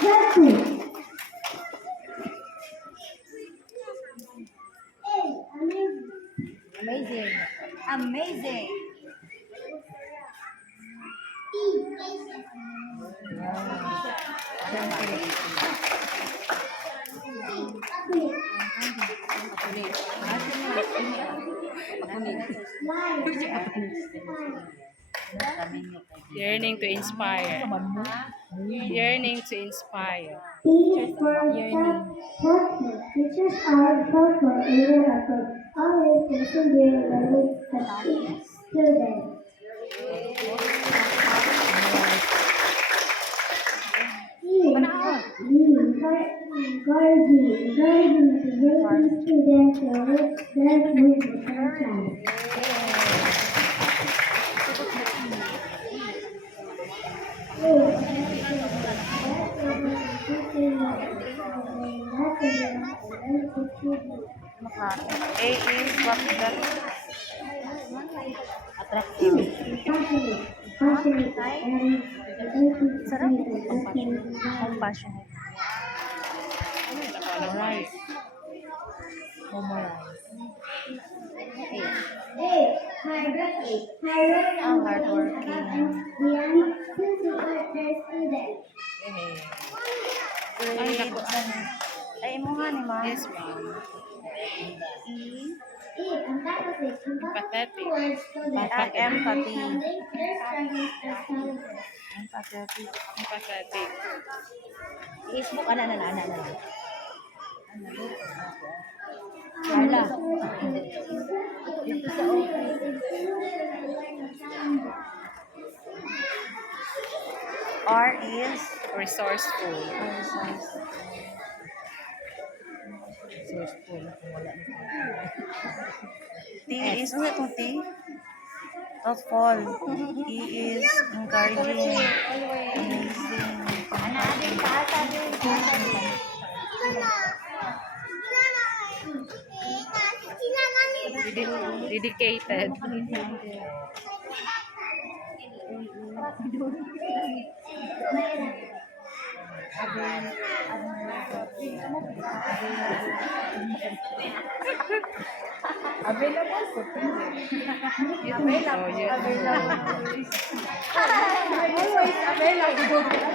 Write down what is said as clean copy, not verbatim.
Happy. Amazing. Amazing. Yearning to inspire. Yearning to inspire. P for helpful. Teachers are helpful in their effort. Always consider the needs of each student. Guardian. Guardian is helping students to reach their full potential. A is what that Attractive. Passionate and Sarap. Compassionate. memorize. Memorize. hardworking. Beyond to support their students. Ay, naku. Ay, mo nga ni ma. Yes, ma'am. Empathic. Empathetic. Towards students. Empathy. Their struggles as challenges. Empathetic. Empathetic. Facebook, ana. Hala. R is Resourceful. T is ano itong T? Thoughtful. E is encouraging. Amazing. Dedicated. Always available.